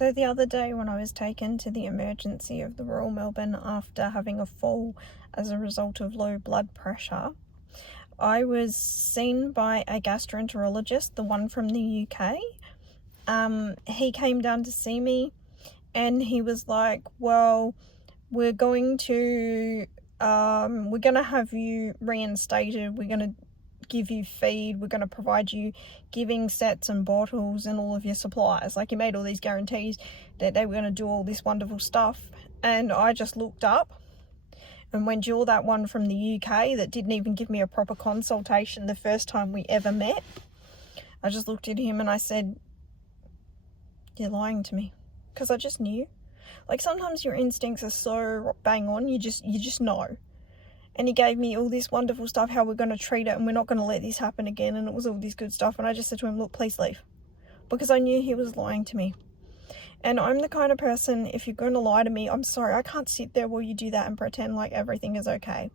So the other day when I was taken to the emergency of the Royal Melbourne after having a fall as a result of low blood pressure, I was seen by a gastroenterologist, the one from the UK. He came down to see me and he was like, well, we're going to have you reinstated. We're going to give you feed. We're going to provide you giving sets and bottles and all of your supplies. Like, he made all these guarantees that they were going to do all this wonderful stuff. And I just looked up, and when you're that one from the UK that didn't even give me a proper consultation the first time we ever met, I just looked at him and I said, you're lying to me. Because I just knew. Like, sometimes your instincts are so bang on, you just know. And he gave me all this wonderful stuff, how we're going to treat it and we're not going to let this happen again. And it was all this good stuff. And I just said to him, look, please leave. Because I knew he was lying to me. And I'm the kind of person, if you're going to lie to me, I'm sorry, I can't sit there while you do that and pretend like everything is okay.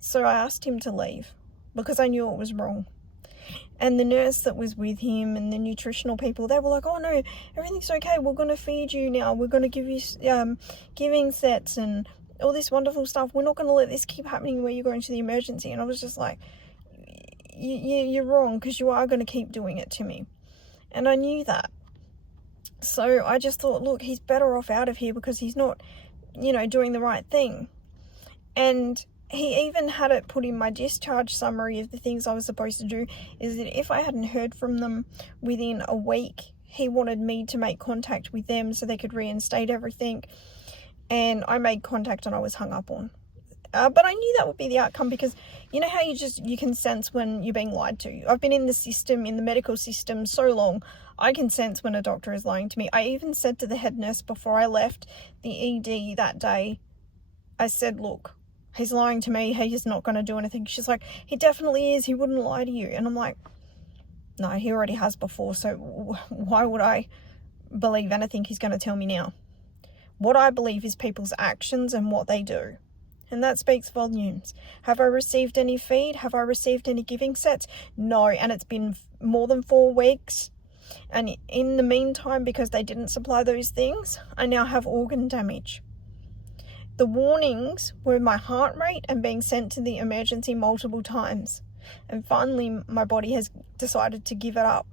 So I asked him to leave because I knew it was wrong. And the nurse that was with him and the nutritional people, they were like, oh no, everything's okay. We're going to feed you now. We're going to give you giving sets and all this wonderful stuff. We're not going to let this keep happening where you're going to the emergency. And I was just like, you're wrong, because you are going to keep doing it to me. And I knew that. So I just thought, look, he's better off out of here because he's not, doing the right thing. And he even had it put in my discharge summary of the things I was supposed to do, is that if I hadn't heard from them within a week, he wanted me to make contact with them so they could reinstate everything. And I made contact and I was hung up on. But I knew that would be the outcome, because you know how you can sense when you're being lied to. I've been in the medical system so long, I can sense when a doctor is lying to me. I even said to the head nurse before I left the ED that day, I said, look, he's lying to me. He's not going to do anything. She's like, he definitely is. He wouldn't lie to you. And I'm like, no, he already has before. So why would I believe anything he's going to tell me now? What I believe is people's actions and what they do. And that speaks volumes. Have I received any feed? Have I received any giving sets? No. And it's been more than 4 weeks. And in the meantime, because they didn't supply those things, I now have organ damage. The warnings were my heart rate and being sent to the emergency multiple times. And finally, my body has decided to give it up.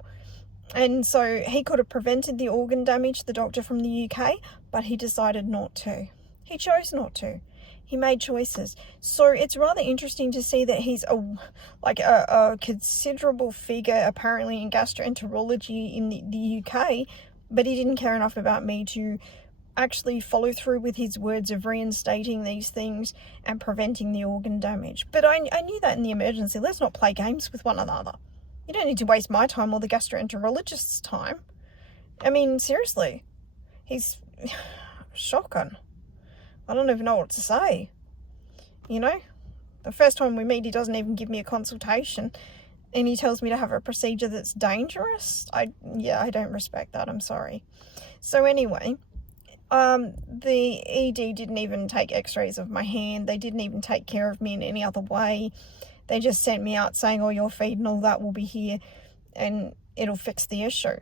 And so he could have prevented the organ damage, the doctor from the UK, but he decided not to. He chose not to. He made choices. So it's rather interesting to see that he's a considerable figure apparently in gastroenterology in the UK, but he didn't care enough about me to actually follow through with his words of reinstating these things and preventing the organ damage. But I knew that in the emergency. Let's not play games with one another. You don't need to waste my time or the gastroenterologist's time. I mean, seriously. He's shocking. I don't even know what to say. The first time we meet, he doesn't even give me a consultation. And he tells me to have a procedure that's dangerous. I don't respect that. I'm sorry. So anyway, the ED didn't even take x-rays of my hand. They didn't even take care of me in any other way. They just sent me out saying, oh, your feed and all that will be here and it'll fix the issue.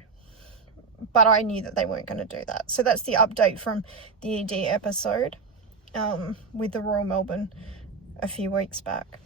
But I knew that they weren't going to do that. So that's the update from the ED episode with the Royal Melbourne a few weeks back.